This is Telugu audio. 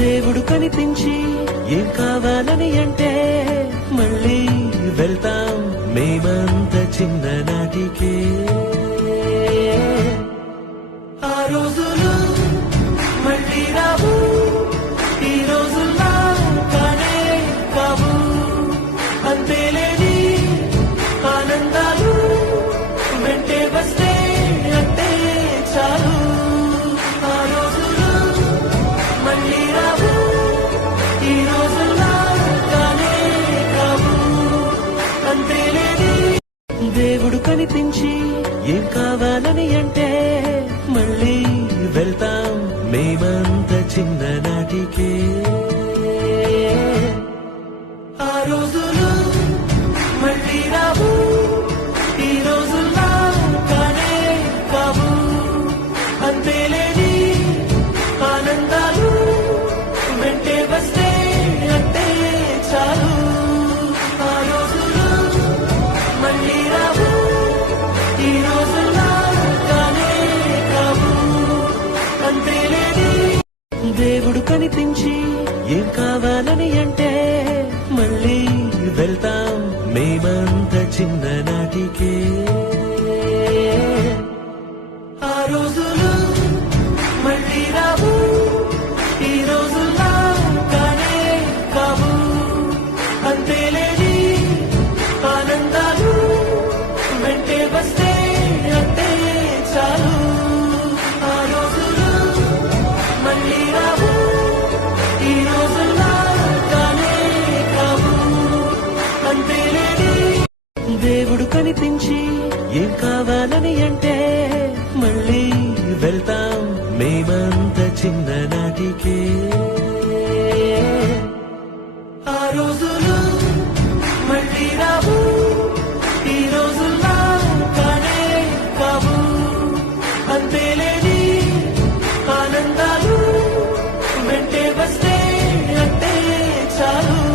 దేవుడు కనిపించి ఏం కావాలని అంటే మళ్ళీ వెళ్తాం మేమంత చిన్ననాటికే. ఆ రోజులు మళ్ళీ రావు, ఈ రోజుల్లా కానే కావు. అంతేలేని ఆనందాలు వెంటే వస్తే అంటే చాలు. ఆ రోజులు మళ్ళీ రావు, ఈ రోజుల్లా కానే కావు. అంతేలేని దేవుడు కనిపించి ఏం కావాలని అంటే మళ్ళీ వెళ్తాం మేమంత చిన్ననాటికే. ఆ రోజులు మళ్ళీ రావు, ఈ రోజుల్లా కానే కావు. అంతేలేని ఆనందాలు వెంటే వస్తే అంటే చాలు. ఆ రోజులు మళ్ళీ రావు, ఈ రోజుల్లా కానే కావు. అంతేలేని దేవుడు కనిపించి ఏం కావాలని అంటే మళ్ళీ వెళ్తాం మేమంత చిన్ననాటికే. ఆ రోజులు మళ్ళీ రావు, ఈ రోజుల్లా కానే కావు. అంతేలేని ఆనందాలు వెంటే వస్తే అంటే చాలు. ఆ రోజులు మళ్ళీ రావు, ఈ రోజుల్లా కానే కావు. అంతేలేని దేవుడు కనిపించి ఏం కావాలని అంటే మళ్ళీ వెళ్తాం మేమంత చిన్ననాటికే. ఆ రోజులు మళ్ళీ రావు,